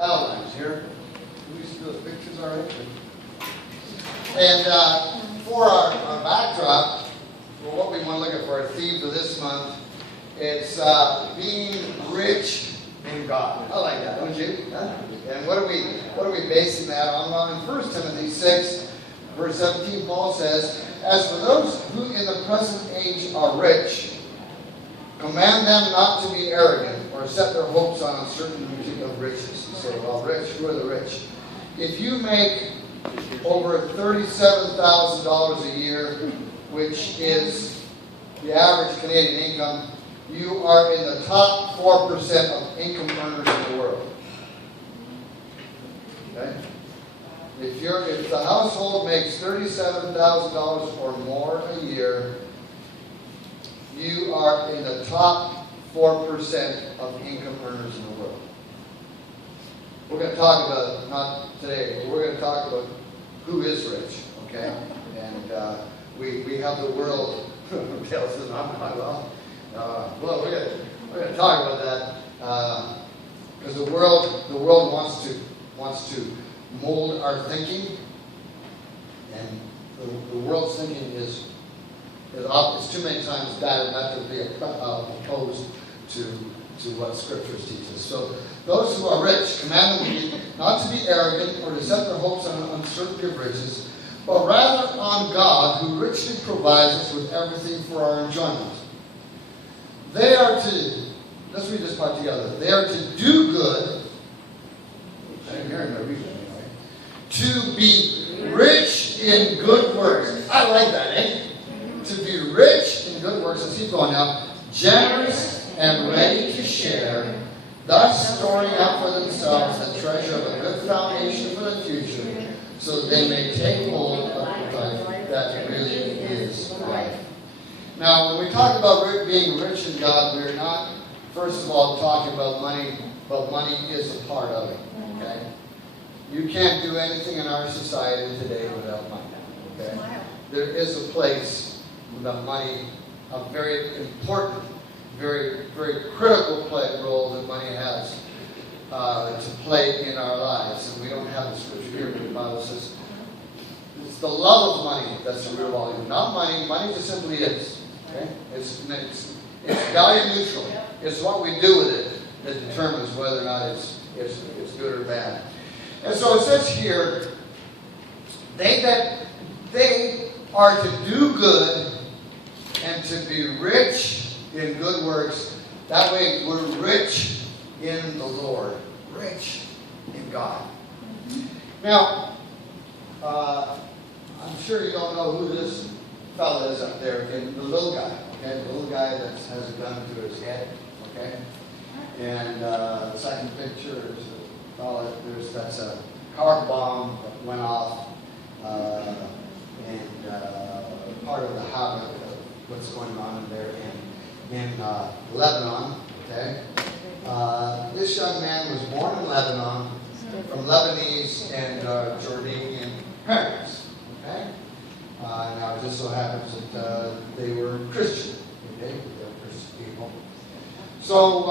Outlines here. Can we see those pictures all right? And for our backdrop, for what we want to look at for our theme for this month, it's being rich in God. I like that, don't you? Huh? And what are we basing that on? Well, in 1 Timothy 6, verse 17, Paul says, "As for those who in the present age are rich, command them not to be arrogant or set their hopes on uncertainty of riches." You say, well, rich, who are the rich? If you make over $37,000 a year, which is the average Canadian income, you are in the top 4% of income earners in the world. Okay? If the household makes $37,000 or more a year, you are in the top 4% of income earners in the world. We're going to talk about, not today, but we're going to talk about who is rich, okay? And we have the world tells us well, we're going to talk about that because the world wants to mold our thinking, and the world's thinking is too many times diametrically opposed to what Scriptures teaches. So those who are rich, command them not to be arrogant or to set their hopes on uncertainty of riches, but rather on God, who richly provides us with everything for our enjoyment. They are to, let's read this part together. They are to do good. I didn't hear him read it anyway. To be rich in good works. I like that, eh? To be rich in good works. Let's keep going now. Generous and ready to share, thus storing up for themselves the treasure of a good foundation for the future, so that they may take hold of the life that really is life. Now, when we talk about being rich in God, we're not, first of all, talking about money, but money is a part of it. Okay? You can't do anything in our society today without money. Okay? There is a place without money, a very important, very, very critical role that money has to play in our lives. And we don't have the scripture here, but the Bible says it's the love of money that's the real value. Not money. Money just simply is. Okay? It's value neutral. It's what we do with it that determines whether or not it's good or bad. And so it says here, they are to do good and to be rich in good works. That way we're rich in the Lord. Rich in God. Now, I'm sure you don't know who this fellow is up there. Okay? The little guy. Okay? The little guy that has a gun to his head. Okay? And the second picture is a fellow, that's a car bomb that went off. And part of the habit of what's going on there in Lebanon. Okay, this young man was born in Lebanon from Lebanese and Jordanian parents. Okay, now it just so happens that they were Christian. Okay, they were Christian people. So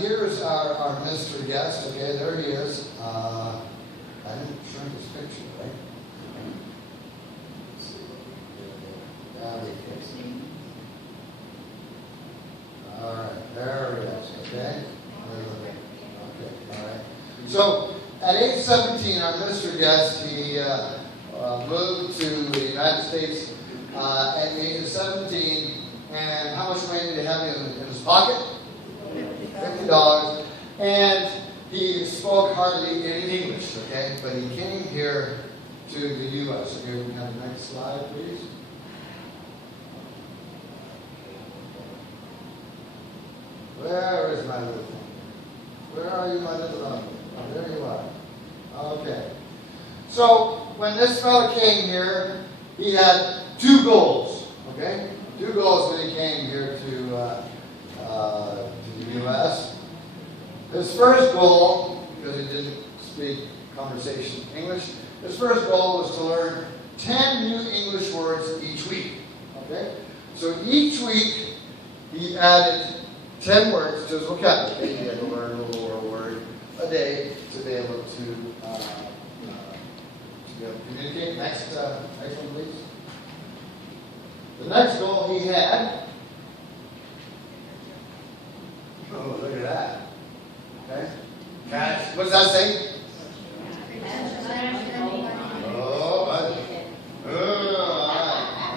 here's our mystery guest. Okay, there he is. I didn't shrink his picture, right? All right, there it is, okay? Okay, all right. So, at age 17, our minister guest, he moved to the United States at the age of 17, and how much money did he have in his pocket? $50. And he spoke hardly any English, okay? But he came here to the U.S. Okay, we can have the next slide, please. Where is my little thing? Where are you, my little uncle? Oh, there you are. Okay. So, when this fellow came here, he had two goals. Okay? Two goals when he came here to the U.S. His first goal, because he didn't speak conversation English, his first goal was to learn 10 new English words each week. Okay? So each week, he added 10 words to his vocabulary. He had to learn a little more word a day. to be able to communicate. Next one, please. The next goal he had. Oh, look at that. Okay. Catch. What does that say? Oh, all right.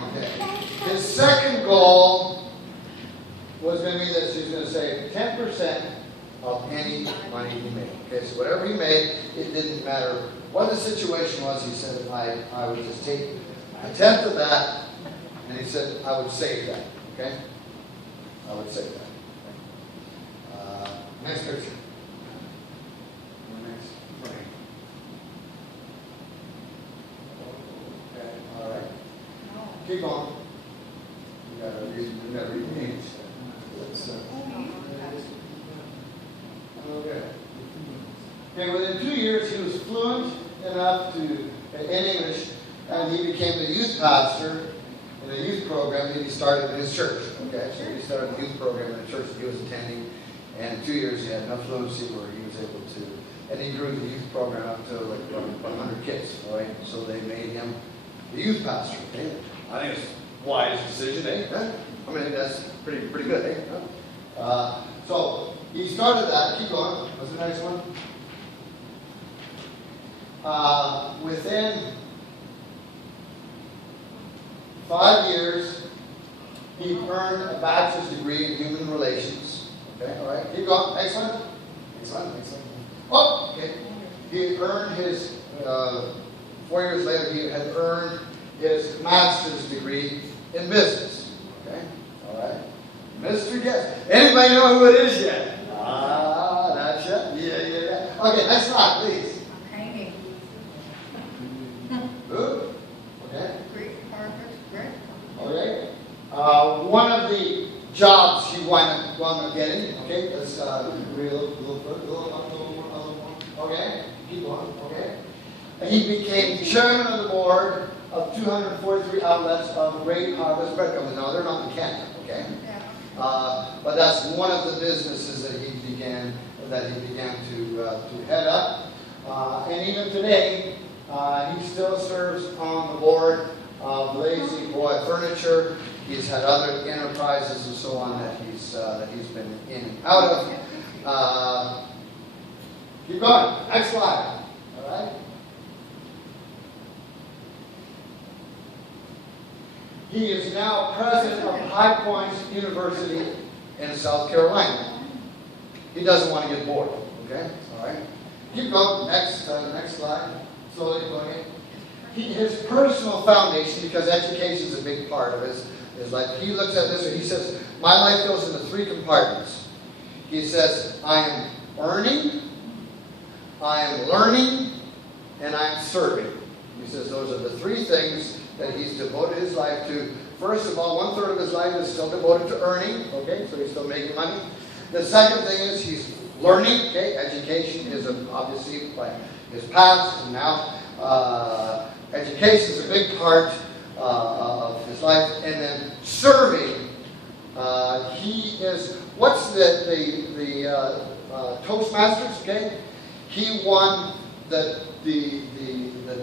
Okay. His second goal was going to be that he's going to save 10% of any money he made. Okay, so whatever he made, it didn't matter what the situation was. He said, I would just take a tenth of that, and he said, I would save that. Okay? I would save that. Next picture. Next frame. Okay, all right. Keep going. You gotta read names. Okay. Okay, within 2 years, he was fluent enough in English, and he became the youth pastor in a youth program that he started in his church. Okay, so he started a youth program in the church that he was attending, and in 2 years, he had enough fluency where he was able to, and he grew the youth program up to like 100 kids, right? So they made him the youth pastor. Okay, I think it's a wise decision, eh? I mean, that's pretty good, eh? So he started that. Keep going. What's the next one? Within 5 years, he earned a bachelor's degree in human relations. Okay, all right. Keep going. Next one. Next one. Next one. Oh, okay. He earned his. 4 years later, he had earned his master's degree in business. Okay, all right. Mr. Guest. Anybody know who it is yet? That's it. Yeah. Okay, next slide, please. Painting. Who? Okay. Greek carpet, Greek. Okay. One of the jobs he wound up getting. Okay, let's read a little more. Okay, keep going. Okay. He became chairman of the board of 243 outlets of Great Harvest Bread Company. Now they're not in Canada. Okay. Yeah. But that's one of the businesses that he began to head up. And even today, he still serves on the board of Lazy Boy Furniture. He's had other enterprises and so on that he's been in and out of. Keep going. Next slide. All right. He is now president of High Points University in South Carolina. He doesn't want to get bored. Okay? All right. Keep going. Next slide. Slowly going. His personal foundation, because education is a big part of his life. He looks at this and he says, my life goes into 3 compartments. He says, I am earning, I am learning, and I am serving. He says those are the 3 things that he's devoted his life to. First of all, 1/3 of his life is still devoted to earning. Okay, so he's still making money. The second thing is he's learning. Okay, education is obviously like his past, and now education is a big part of his life. And then serving. He is what's the Toastmasters? Okay, he won the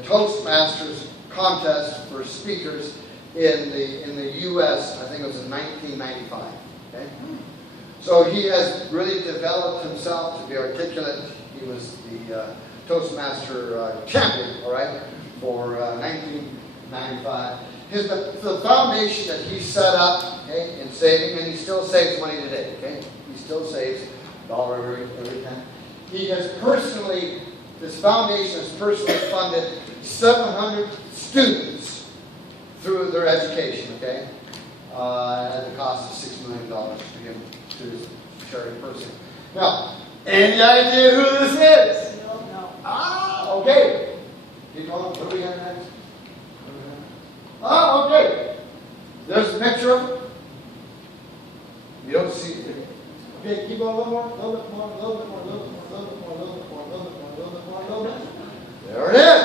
Toastmasters contest for speakers in the U.S. I think it was in 1995. Okay, so he has really developed himself to be articulate. He was the Toastmaster champion, all right, for 1995. The foundation that he set up, okay, in saving, and he still saves money today. Okay, he still saves $1 every time. He has personally. This foundation has personally funded 700 students through their education, okay? At the cost of $6 million to him, to his charity person. Now, any idea who this is? No. Okay. Keep going. What do we have next? Okay. There's a picture of him. You don't see it. Okay, keep going a little more, a little bit more, a little bit more, a little bit more, a little bit more, a little bit more, a little bit more, a little bit more, a little bit. There it is.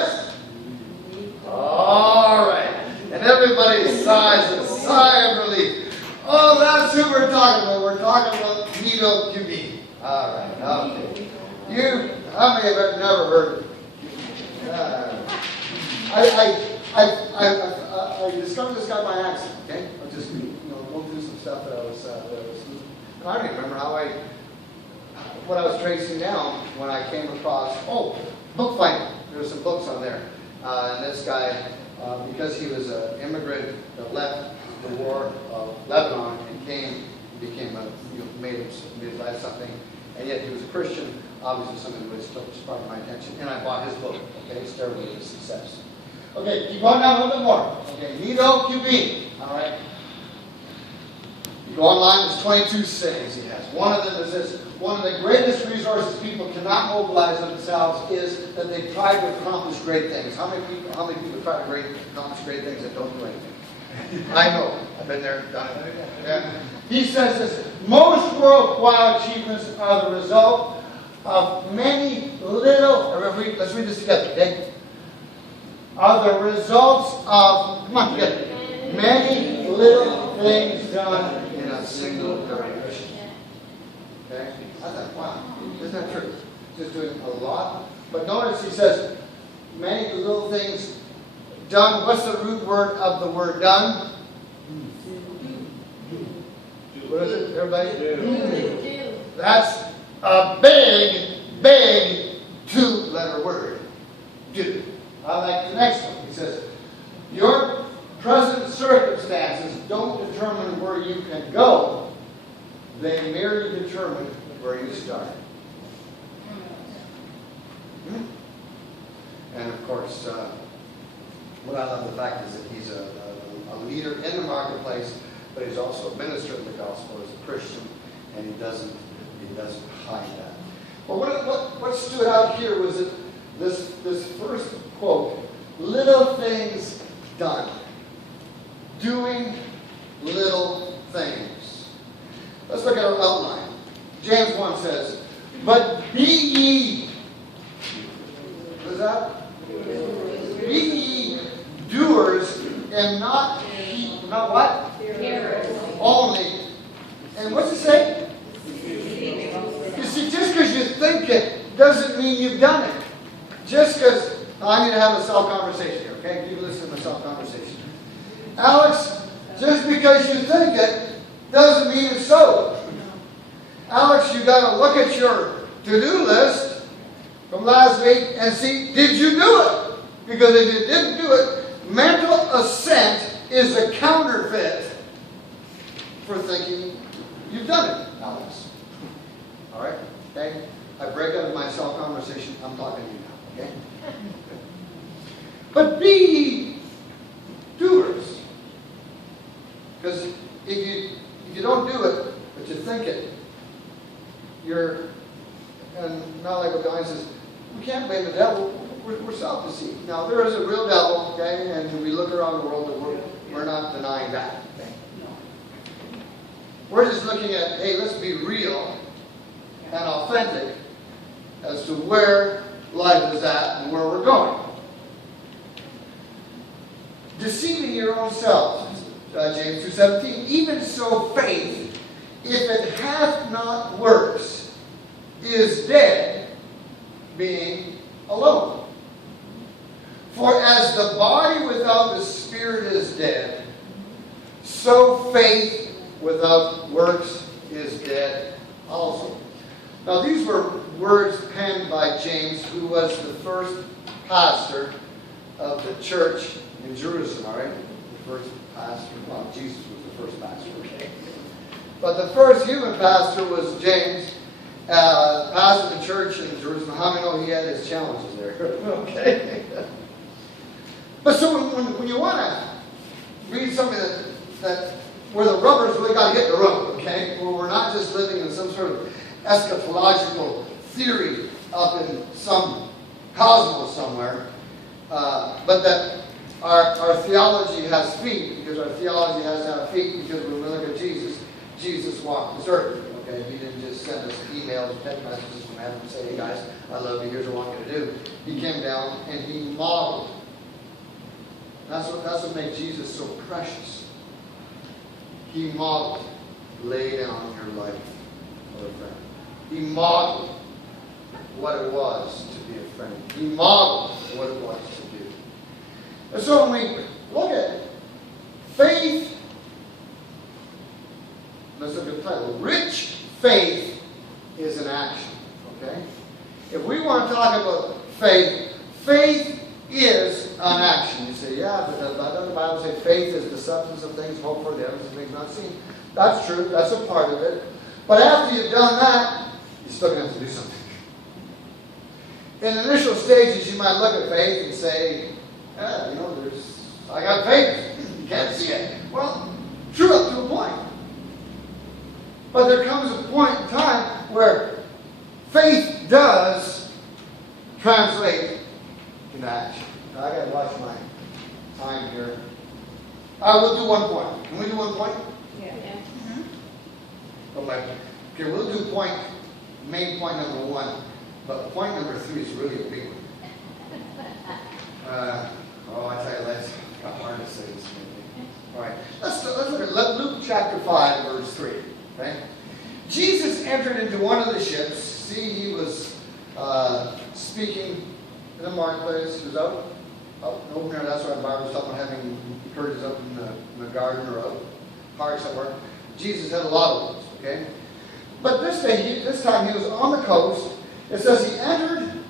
All right. And everybody sighs a sigh of relief. Oh, that's who we're talking about. We're talking about Nito Qubein. All right. Okay. How many of you never heard of it. I discovered this guy by accident, okay? I was just, going through some stuff that I was and I don't even remember what I was tracing down when I came across, book finding. There were some books on there. And this guy, because he was an immigrant that left the war of Lebanon and became made his life something, and yet he was a Christian. Obviously, something that sparked my attention, and I bought his book. Okay, Stairway to Success. Okay, keep on down a little bit more. Okay, Nido QB. All right. You go online. There's 22 sayings he has. One of them is this: one of the greatest resources people cannot mobilize themselves is that they try to accomplish great things. How many people try to accomplish great things that don't do anything? I know. I've been there, done it. Yeah. He says this: most worthwhile achievements are the result of many little. Let's read this together, okay? Are the results of, come on, together. Many little things done in a single direction. Okay? I thought, wow, isn't that true? Just doing a lot. But notice he says, many little things done. What's the root word of the word done? What is it, everybody? Do. That's a big two-letter word. Do. I like the next one. He says, your present circumstances don't determine where you can go. They merely determine where you start. And of course, what I love the fact is that he's a leader in the marketplace, but he's also a minister of the gospel as a Christian, and he doesn't hide that. But what stood out here was that this first quote, little things done. Doing little things. Let's look at our outline. James 1 says, but be ye, what is that? Be ye doers and not what? Hearers. Only. And what's it say? You see, just because you think it doesn't mean you've done it. Just because, I need to have a self-conversation here, okay? You listen to the self-conversation. Alex, just because you think it doesn't mean it's so. Alex, you got to look at your to-do list from last week and see, did you do it? Because if you didn't do it, mental assent is a counterfeit for thinking you've done it, Alex. All right? Okay? I break out of my self-conversation. I'm talking to you now, okay? But be ye doers. Because if you don't do it, but you think it, and not like what Diane says, we can't blame the devil. We're self-deceived. Now, there is a real devil, okay? And we look around the world, and we're not denying that. Okay? We're just looking at, hey, let's be real and authentic as to where life is at and where we're going. Deceiving your own self, James 2:17. Even so, faith, if it hath not works, is dead, being alone. For as the body without the spirit is dead, so faith without works is dead also. Now these were words penned by James, who was the first pastor of the church in Jerusalem, all right? The first pastor, well, Jesus was the first pastor, okay? But the first human pastor was James, pastored the church in Jerusalem. How many know he had his challenges there? Okay. But so when you want to read something that where the rubber's really got to hit the road, okay? Where we're not just living in some sort of eschatological theory up in some cosmos somewhere, but that our theology has feet, because our theology has to have feet, because when we look at Jesus, Jesus walked this earth. Okay, he didn't just send us emails, text messages from heaven and say, hey guys, I love you, here's what I want you to do. He came down and he modeled. That's what makes Jesus so precious. He modeled, lay down your life for a friend. He modeled what it was to be a friend. He modeled what it was to do. And so when we look at faith, let's look at the title. Rich faith is an action. Okay? If we want to talk about faith, faith is an action. You say, yeah, but doesn't the Bible say faith is the substance of things hoped for, the evidence of things not seen? That's true. That's a part of it. But after you've done that, you're still going to have to do something. In initial stages, you might look at faith and say, yeah, you know, I got faith. You can't see it. Well, true up to a point. But there comes a point in time where faith does translate into action. Now, I got to watch my time here. I will do 1 point. Can we do 1 point? Yeah. Okay, we'll do main point number 1. But point number 3 is really a big one. I tell you, that's hard to say this. All right, let's look at Luke chapter 5, verse 3. Okay? Jesus entered into one of the ships. See, he was speaking in the marketplace. He was out over there. That's why the Bible was talking about having curtains up in the garden or a park somewhere. Jesus had a lot of those. Okay, but this time he was on the coast. It says he entered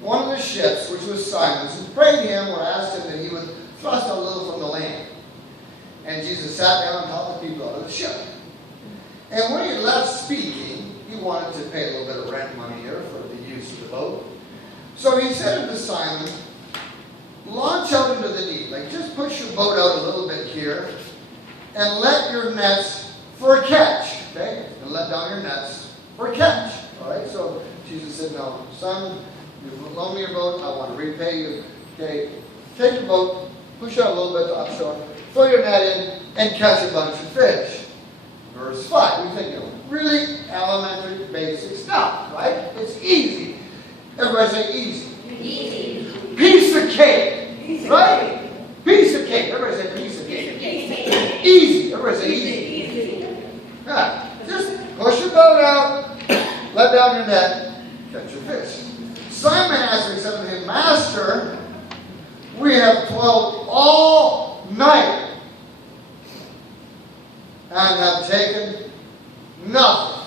one of the ships, which was Simon's, and prayed to him or asked him that he would thrust out a little from the land. And Jesus sat down and taught the people out of the ship. And when he left speaking, he wanted to pay a little bit of rent money here for the use of the boat. So he said unto Simon, launch out into the deep. Like, just push your boat out a little bit here and let your nets for a catch. Okay? And let down your nets for a catch. All right? So Jesus said, no, Simon, you loan me your boat. I want to repay you. Okay? Take your boat, push out a little bit offshore, throw your net in, and catch a bunch of fish. Verse 5. We think, really elementary, basic stuff, right? It's easy. Everybody say easy. Easy. Piece of cake. Easy. Right? Piece of cake. Everybody say piece of cake. Easy. Everybody say easy. Yeah. Just push your boat out, let down your net, catch your fish. Simon answered, said to him, Master, we have toiled all night and have taken nothing.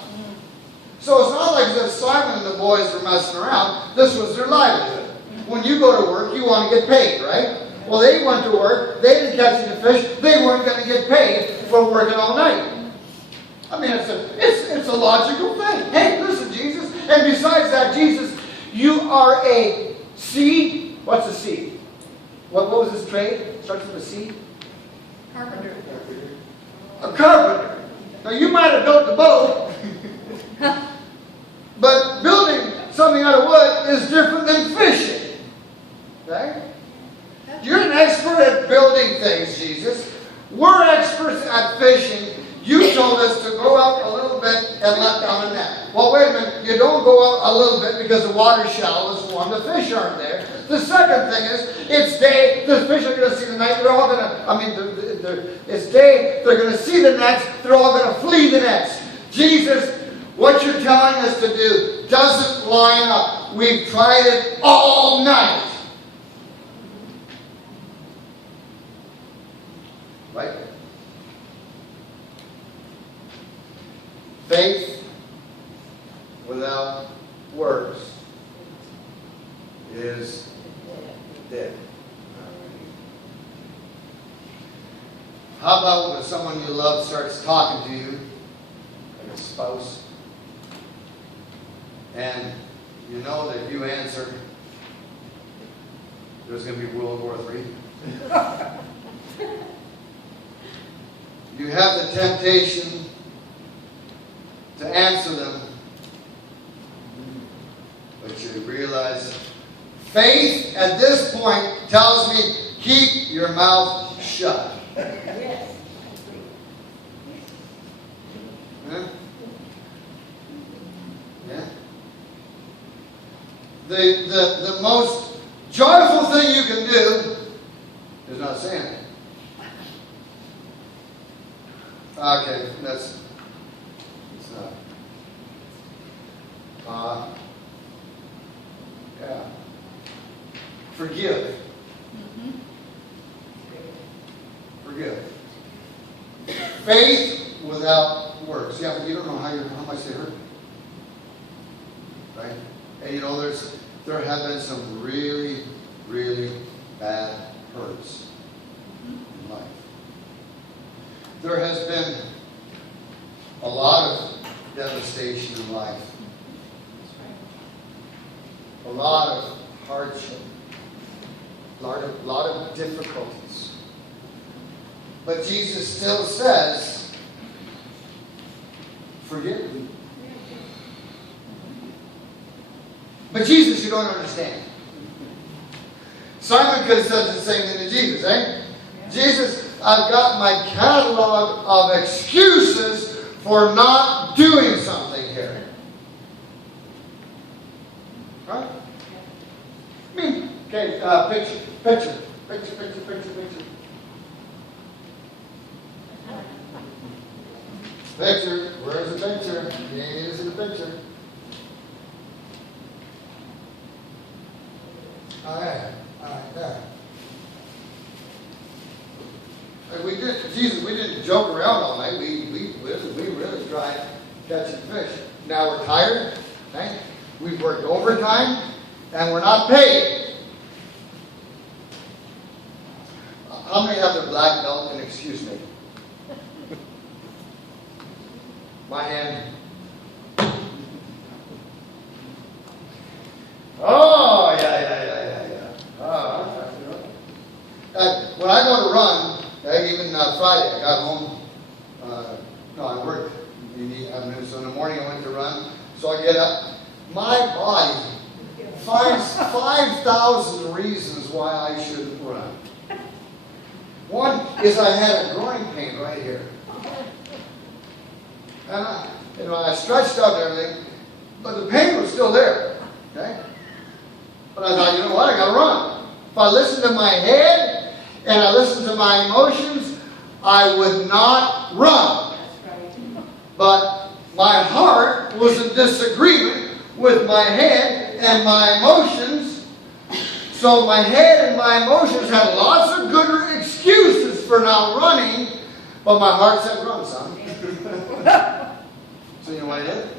So it's not like as if Simon and the boys were messing around. This was their livelihood. When you go to work, you want to get paid, right? Well, they went to work. They didn't catch any fish. They weren't going to get paid for working all night. I mean, it's a logical thing. Hey, listen, Jesus. And besides that, Jesus, you are a C. What's a C? What was his trade? It starts with a C? Carpenter. A carpenter. Now, you might have built the boat, but building something out of wood is different than fishing. Okay? You're an expert at building things, Jesus. We're experts at fishing. You told us to go out a little bit and let down a net. Well, wait a minute. You don't go out a little bit because the water's shallow. It's warm. The fish aren't there. The second thing is, it's day. The fish are going to see the night. They're all going to, it's day. They're going to see the nets. They're all going to flee the nets. Jesus, what you're telling us to do doesn't line up. We've tried it all night. Right? Faith without works is dead. How about when someone you love starts talking to you, like a spouse, and you know that if you answer, there's going to be World War III? You have the temptation to answer them, but you realize faith at this point tells me keep your mouth shut. Yes. Huh? Yeah. The most joyful thing you can do is not saying it. Okay, it's not. Yeah. Forgive. Forgive. Faith without works. Yeah, but you don't know how much they hurt. Right? And you know, there have been some really, really bad hurts in life. There has been a lot of devastation in life. A lot of hardship. A lot of difficulties. But Jesus still says, forgive me. But Jesus, you don't understand. Simon could have said the same thing to Jesus, eh? Yeah. Jesus, I've got my catalog of excuses for not doing something here. Right? I mean, okay, picture. Picture, where's the picture? You ain't using the picture. All right, there. We didn't joke around all night. We really tried catching fish. Now we're tired, okay? We've worked overtime, and we're not paid. How many have their black belt and excuse me? My hand. Oh, yeah. When I go to run, even Friday, I got home. I worked in the afternoon, so in the morning I went to run. So I get up. My body finds 5,000 reasons why I shouldn't run. One is I had a groin pain right here. And I stretched out and everything, but the pain was still there. Okay? But I thought, you know what? I got to run. If I listen to my head and I listen to my emotions, I would not run. But my heart was in disagreement with my head and my emotions. So my head and my emotions had lots of good excuses for not running, but my heart said, run, son. So you know what I did?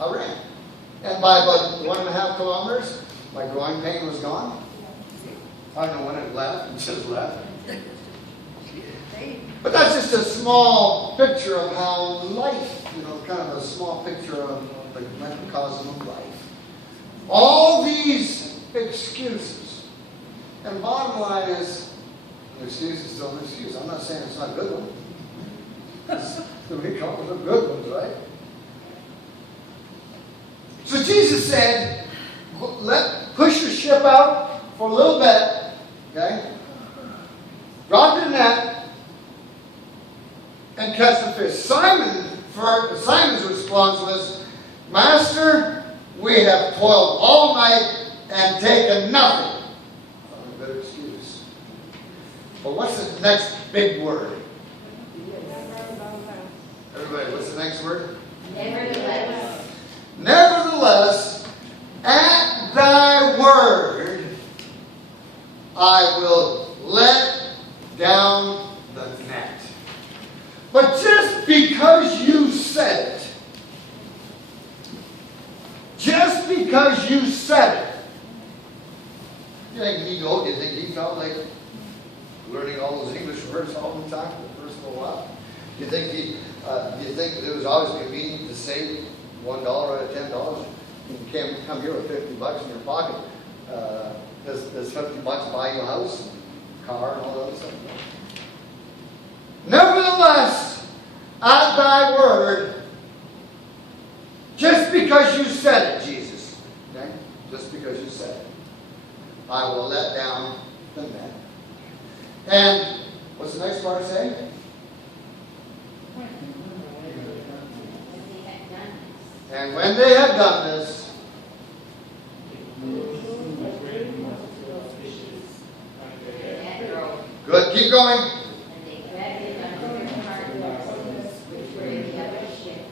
I ran. And by about 1.5 kilometers, my groin pain was gone. I don't know when it left. It just left. But that's just a small picture of how life, kind of a small picture of the microcosm of life. All these excuses. And bottom line is, an excuse is still an excuse. I'm not saying it's not a good one. We come up with some good ones, right? So Jesus said, push your ship out for a little bit, okay? Drop the net and catch the fish. Simon's response was, Master, we have toiled all night and taken nothing. A good excuse. But what's the next big word? Everybody, what's the next word? Nevertheless. Nevertheless, at thy word, I will let down the net. But just because you said it, you think he felt like learning all those English words all the time for the first little while? Do you think it was always convenient to save $1 out of $10? You can't come here with $50 in your pocket. Does $50 buy you a house, and car, and all that other stuff? Nevertheless, at thy word, just because you said it, Jesus, okay? Just because you said it, I will let down the net. And what's the next part say? And when they had done this, good, keep going. And they dragged it under the carpets, which were in the other ship,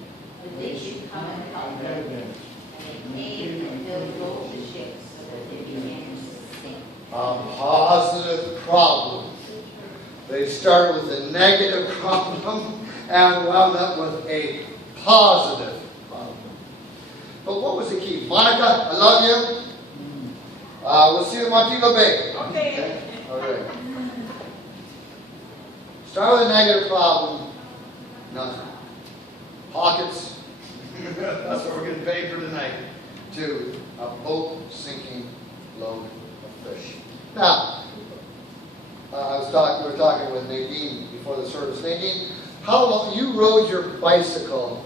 that they should come and help them. And they came and filled both the ships, so that they began to sink. a positive problem. They started with a negative problem and wound up with a positive problem. But what was the key? Monica, I love you. We'll see you in Montego Bay. Okay. All right. Start with a negative problem. Nothing. Pockets. That's what we're getting paid for tonight. To a boat sinking load of fish. Now, we were talking with Nadine before the service. Nadine, how long you rode your bicycle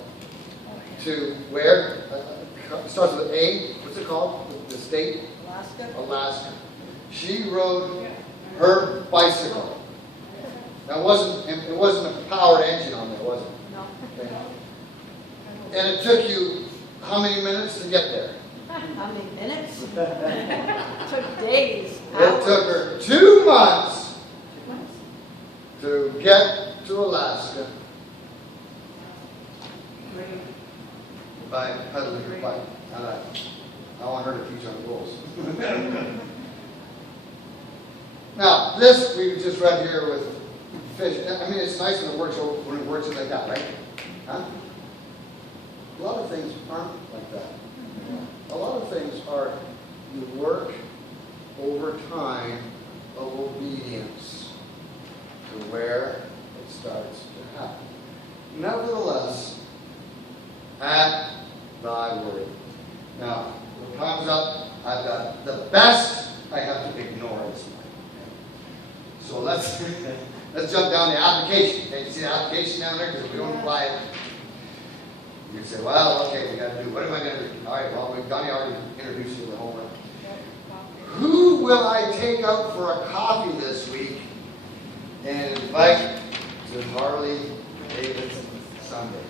to where? It starts with A. What's it called? The state? Alaska. She rode her bicycle. Now it wasn't a powered engine on there, was it? No. Okay. And it took you how many minutes to get there? How many minutes? It took days. It took her 2 months to get to Alaska by pedaling her bike. I want her to teach on the rules. Now, this we just read here with fish. I mean, it's nice when it works like that, right? Huh? A lot of things aren't like that. A lot of things are you work over time of obedience to where it starts to happen. Nevertheless, at thy word. Now, when time's up, I've got the best I have to ignore this morning. So let's jump down the application. Okay, you see the application down there? Because if we don't apply it, you say, well, okay, we got to do, what am I going to do? All right, well, Donnie already introduced you to the homework. Who will I take out for a coffee this week and invite to Harley Davidson Sunday?